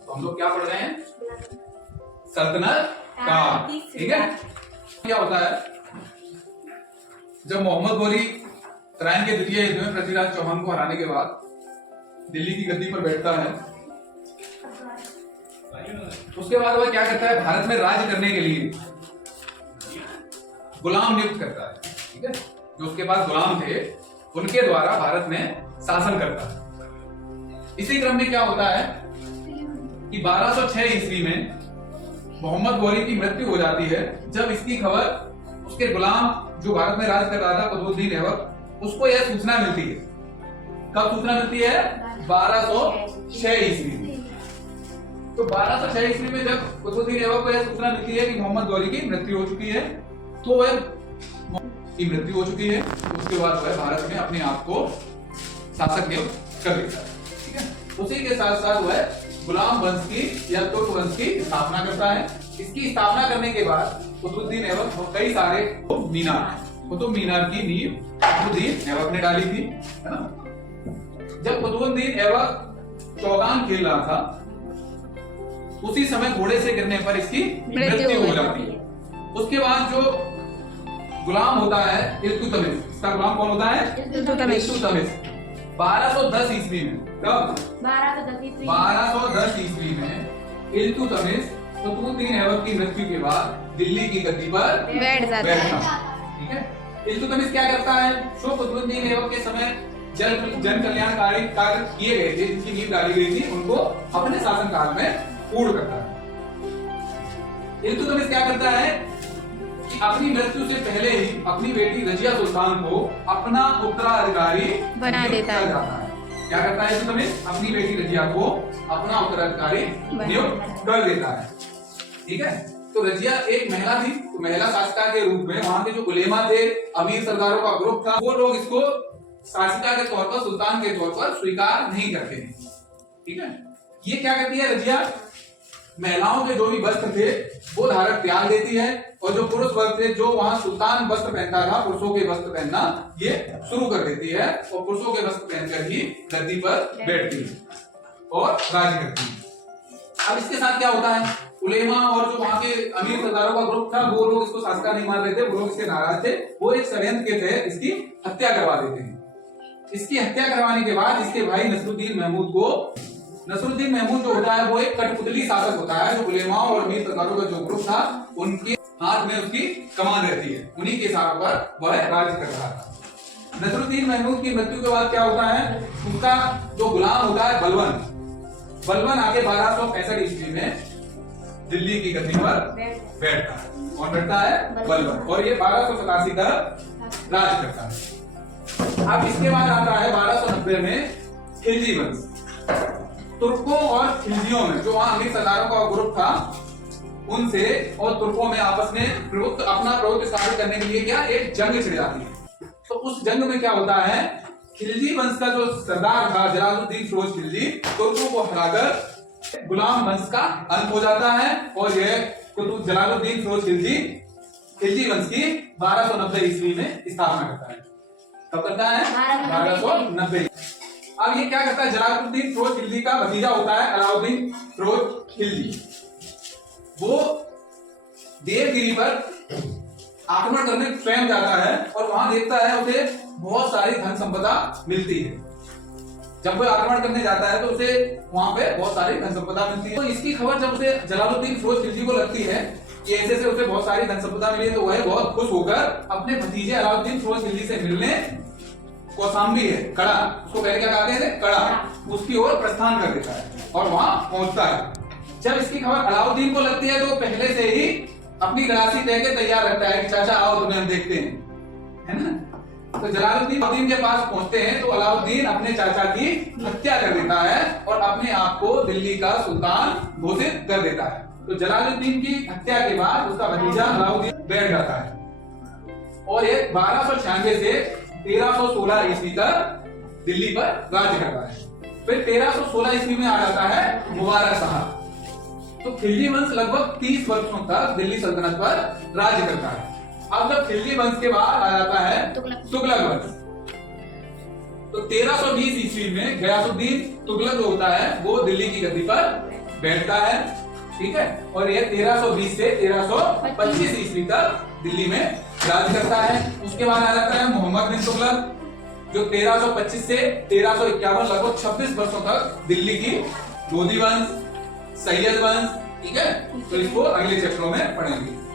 तो हम लोग क्या पढ़ रहे हैं? सल्तनत काल। ठीक है। क्या होता है, जब मोहम्मद गोरी तराइन के द्वितीय युद्ध में पृथ्वीराज चौहान को हराने के बाद दिल्ली की गद्दी पर बैठता है, उसके बाद वह क्या करता है, भारत में राज करने के लिए गुलाम नियुक्त करता है। ठीक है, जो उसके पास गुलाम थे उनके द्वारा भारत में शासन करता है। इसी क्रम में क्या होता है कि 1206 ईस्वी में मोहम्मद गोरी की मृत्यु हो जाती है। जब इसकी खबर उसके गुलाम जो भारत में राज कर रहा था कुतुबुद्दीन ऐबक, उसको यह सूचना मिलती है। कब सूचना मिलती है? 1206 ईस्वी में। तो 1206 ईस्वी में जब कुतुबुद्दीन ऐबक को यह सूचना मिलती है कि मोहम्मद गोरी की मृत्यु हो चुकी है, तो वह की मृत्यु हो चुकी है, उसके बाद वह भारत में अपने आप को शासक नियुक्त कर देता है। ठीक है, उसी के साथ साथ वह गुलाम वंश की या तुर्क वंश की स्थापना करता है। इसकी स्थापना करने के बाद कुतुबुद्दीन ऐबक कई सारे कुतुब मीनार की नींव कुतुबुद्दीन ऐबक ने डाली थी, है ना। जब कुतुबुद्दीन ऐबक चौगान खेल रहा था, उसी समय घोड़े से गिरने पर इसकी मृत्यु हो जाती है। उसके बाद जो गुलाम होता है इल्तुतमिश, इसका गुलाम कौन होता है? इल्तुतमिश। 1210 ईस्वी में, कब? 1210 ईस्वी में इल्तुतमिश कुतुबुद्दीन ऐबक की मृत्यु के बाद दिल्ली की गद्दी पर बैठ जाता है। ठीक है, इल्तुतमिश क्या करता है, जो कुतुबुद्दीन ऐबक के समय जन कल्याणकारी कार्य किए गए थे, जिनकी नींव डाली गई थी, उनको अपने शासनकाल में पूर्ण करता है। इल्तुतमिश क्या करता है कि अपनी मृत्यु से पहले ही अपनी बेटी रजिया सुल्तान को अपना उत्तराधिकारी बना देता है। क्या करता है इल्तुतमिश? अपनी बेटी रजिया को अपना उत्तराधिकारी नियुक्त कर देता है। ठीक है, तो रजिया एक महिला थी, तो महिला शासिका के रूप में वहां के जो उलेमा थे, अमीर सरदारों का ग्रुप था, वो लोग इसको शासिका के तौर पर, सुल्तान के तौर पर स्वीकार नहीं करते हैं। ठीक है, ये क्या करती है रजिया, महिलाओं के जो भी वस्त्र थे वो धारण त्याग देती है, और जो पुरुष वर्ग थे, जो वहां सुल्तान वस्त्र पहनता था, पुरुषों के वस्त्र पहनना ये शुरू कर देती है, और पुरुषों के वस्त्र पहनकर ही गद्दी पर बैठती है और राज करती है। अब इसके साथ क्या होता है, उलेमा और जो वहां के अमीर सरदारों का ग्रुप था, वो लोग इसको शासिका नहीं मान रहे थे, वो लोग इससे नाराज थे, वो एक षड्यंत्र के तहत इसकी हत्या करवा देते हैं। इसकी हत्या करवाने के बाद इसके भाई नसरुद्दीन महमूद जो होता है, वो एक कठपुतली शासक होता है, जो उलेमाओं और अमीर सरदारों का जो ग्रुप था, उनके हाथ में उसकी कमान रहती है, उन्हीं के इशारों पर वह राज कर रहा था। नसरुद्दीन महमूद की मृत्यु के बाद क्या होता है, उसका जो गुलाम होता है बलबन आगे 1265 ईस्वी में दिल्ली की गद्दी पर बैठता है। कौन बैठता है? बलबन। और ये 1287 का राज करता है। अब इसके बाद आता है 1290 में खिलजी वंश। तुर्कों और खिलजियों में, जो वहां अमीर सरदारों का ग्रुप था, उनसे और तुर्कों में आपस में अपना प्रभुत्व स्थापित करने के लिए क्या एक जंग छिड़ जाती है। तो उस जंग में क्या होता है, खिलजी वंश का जो सरदार था जलालुद्दीन फिरोज खिलजी, तुर्कों को हराकर गुलाम वंश का अंत हो जाता है, और यह जलालुद्दीन फिरोज खिलजी वंश की 1290 ईस्वी में स्थापना करता है। कब करता है? 1290। अब ये क्या करता है, जलालुद्दीन फिरोज खिलजी का भतीजा होता है अलाउद्दीन फिरोज खिलजी, वो देवगिरी पर आक्रमण करने स्वयं जाता है, और वहां देखता है उसे बहुत सारी धन संपदा मिलती है। जब वो आक्रमण करने जाता है तो उसे वहां पे बहुत सारी धन संपदा मिलती है। तो इसकी खबर जब उसे जलालुद्दीन फिरोज खिलजी को लगती है कि ऐसे से उसे बहुत सारी धन संपदा मिली है, तो वह बहुत खुश होकर अपने भतीजे अलाउद्दीन फिरोज खिलजी से मिलने कौशाम्बी है, कड़ा, उसको पहले क्या कहते थे, कड़ा, उसकी ओर प्रस्थान कर देता है और वहां पहुंचता है। जब इसकी खबर अलाउद्दीन को लगती है तो पहले से ही अपनी गड़ासी तय के तैयार रहता है कि चाचा आओ तुम्हें हम देखते हैं, है ना। तो जलालुद्दीन के पास पहुंचते हैं तो अलाउद्दीन अपने चाचा की हत्या कर देता है और अपने आप को दिल्ली का सुल्तान घोषित कर देता है। तो जलालुद्दीन की हत्या के बाद उसका भतीजा अलाउद्दीन बैठ जाता है और ये 1296 से 1316 ईस्वी तक दिल्ली पर राज्य करता है। फिर 1316 ईस्वी में आ जाता है मुबारक शाह। तो खिलजी वंश लगभग 30 वर्षों तक दिल्ली सल्तनत पर राज्य करता है। अब जब खिलजी वंश के बाद आ जाता है तुगलक वंश, तो 1320 ईस्वी में गयासुद्दीन तुगलक जो होता है वो दिल्ली की गद्दी पर बैठता है, ठीक है। और ये 1320 से 1325 ईस्वी तक दिल्ली में राज करता है। उसके बाद आ जाता है मोहम्मद बिन तुगलक, जो 1325 से 1351 लगभग 26 वर्षों तक दिल्ली की लोधी वंश, सैयद वंश, ठीक है। तो इसको अगले चैप्टरों में पढ़ेंगे।